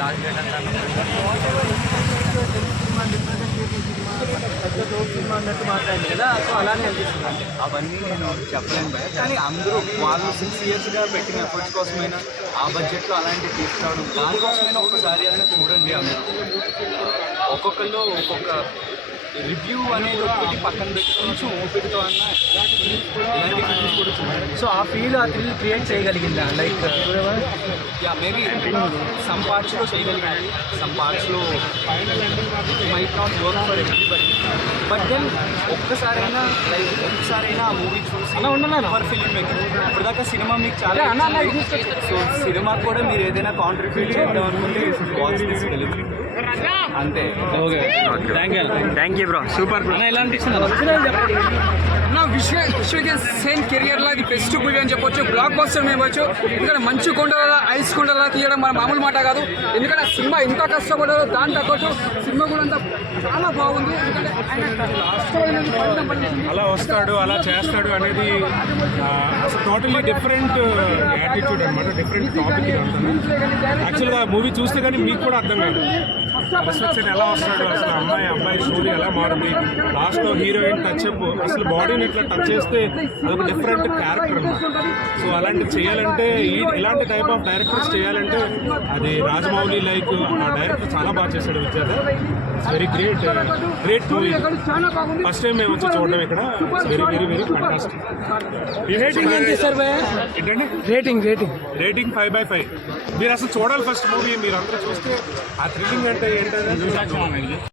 Last date అంతా cinema అన్నట్టు మాట్లాడింది కదా, సో అలానే అనిపిస్తుంది. అవన్నీ నేను చెప్పలేను భయ, కానీ అందరూ వాళ్ళు 6 yearsగా పెట్టిన ఎఫర్ట్స్ కోసమైనా ఆ బడ్జెట్లో అలాంటివి తీసుకురావడం, దానికోసమైనా ఒకసారి అయినా చూడండి. అందరూ ఒక్కొక్కళ్ళు ఒక్కొక్క రివ్యూ అనేది ఒకటి పక్కన పెట్టి కొంచెం ఓపికతో అన్న ఇలాంటి ఫిల్మ్స్ కూడా చూడండి. సో ఆ ఫీల్ ఆ థ్రిల్ క్రియేట్ చేయగలిగిందా? లైక్ యా మేబీ సమ్ పార్ట్స్లో చేయగలిగింది, సమ్ పార్ట్స్లో might not work for everybody. But then ఒక్కసారైనా ఆ మూవీ చూసి ఫర్ ఫిల్మ్ మేకింగ్ ఇప్పటిదాకా సినిమా మీకు చాలా, సో సినిమాకి కూడా మీరు ఏదైనా కాంట్రిబ్యూట్ చేద్దాం అనుకుంటే వాచ్ దిస్ ఫిల్మ్ అంతే. Okay, thank you bro, super bro. ఎలా అనిపిస్తుంది నా విశ్వకి సేమ్ కెరియర్లో ఇది బెస్ట్ మూవీ అని చెప్పొచ్చు, బ్లాక్ బస్టర్ చెప్పొచ్చు. ఎందుకంటే మంచు కొండల ఐస్ కొండల తీయడం మన మామూలు మాట కాదు. ఎందుకంటే ఆ సినిమా ఎంత కష్టపడదో దాని తగ్గట్టు సినిమా కూడా అంతా చాలా బాగుంది. ఎందుకంటే అలా వస్తాడు, అలా చేస్తాడు అనేది అసలు టోటల్లీ డిఫరెంట్ యాటిట్యూడ్ అనమాట, డిఫరెంట్ టాపిక్. యాక్చువల్గా మూవీ చూస్తే కానీ మీకు కూడా అర్థం కాదు అశ్వత్సేన్ ఎలా వస్తాడు, అసలు అబ్బాయి స్టోరీ ఎలా మారింది, లాస్ట్లో హీరోయిన్ టచ్ అప్, అసలు బాడీని ఇట్లా టచ్ చేస్తే అదొక డిఫరెంట్ క్యారెక్టర్ అనమాట. సో అలాంటివి చేయాలంటే ఇలాంటి టైప్ ఆఫ్ డైరెక్టర్స్ చేయాలంటే అది రాజమౌళి లైక్ ఆ డైరెక్టర్ చాలా బాగా చేశాడు Vidyadhar. It's very great movie. First time మేము వచ్చి చూడడం ఇక్కడ, very very very fantastic. Rating 5/5. మీరు అసలు చూడాలి ఫస్ట్ మూవీ, మీరు అందరూ చూస్తే ఆ థ్రిల్లింగ్ అంటే ఏంటంటే